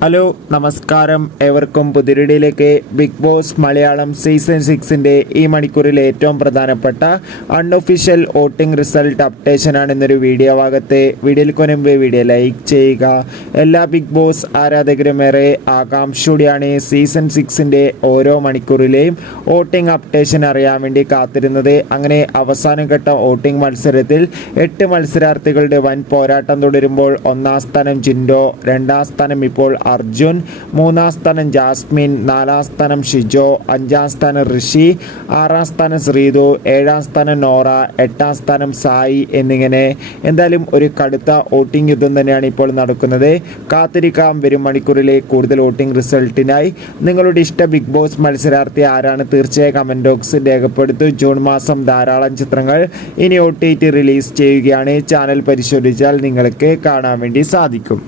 Hello നമസ്കാരം, ഏവർക്കും പുതിരിടിയിലേക്ക്. Big boss Malayalam season 6 ഈ മണിക്കൂറിൽ ഏറ്റവും പ്രധാനപ്പെട്ട അൺഒഫീഷ്യൽ വോട്ടിംഗ് റിസൾട്ട് അപ്ഡേഷനാണ് ഇന്നൊരു വീഡിയോ ഭാഗത്ത്. വീഡിയോയിൽ കൊനുമ്പ് വീഡിയോ ലൈക്ക് ചെയ്യുക. എല്ലാ ബിഗ് ബോസ് ആരാധകരും ഏറെ ആകാംക്ഷയോടെയാണ് സീസൺ 6 ഓരോ മണിക്കൂറിലെയും വോട്ടിംഗ് അപ്ഡേഷൻ അറിയാൻ വേണ്ടി കാത്തിരുന്നത്. അങ്ങനെ അവസാന ഘട്ട വോട്ടിംഗ് മത്സരത്തിൽ 8 മത്സരാർത്ഥികളുടെ വൻ പോരാട്ടം തുടരുമ്പോൾ ഒന്നാം സ്ഥാനം ജിൻഡോ, രണ്ടാം സ്ഥാനം ഇപ്പോൾ അർജുൻ, മൂന്നാം സ്ഥാനം ജാസ്മിൻ, നാലാം സ്ഥാനം ഷിജോ, അഞ്ചാം സ്ഥാനം ഋഷി, ആറാം സ്ഥാനം ശ്രീതു, ഏഴാം സ്ഥാനം നോറ, എട്ടാം സ്ഥാനം സായി എന്നിങ്ങനെ എന്തായാലും ഒരു കടുത്ത വോട്ടിംഗ് യുദ്ധം തന്നെയാണ് ഇപ്പോൾ നടക്കുന്നത്. കാത്തിരിക്കാം വരും മണിക്കൂറിലെ കൂടുതൽ വോട്ടിംഗ് റിസൾട്ടിനായി. നിങ്ങളുടെ ഇഷ്ട ബിഗ് ബോസ് മത്സരാർത്ഥി ആരാണ്? തീർച്ചയായും കമൻറ്റ് ബോക്സിൽ രേഖപ്പെടുത്തു. ജൂൺ മാസം ധാരാളം ചിത്രങ്ങൾ ഇനി OTT റിലീസ് ചെയ്യുകയാണ്. ചാനൽ പരിശോധിച്ചാൽ നിങ്ങൾക്ക് കാണാൻ വേണ്ടി സാധിക്കും.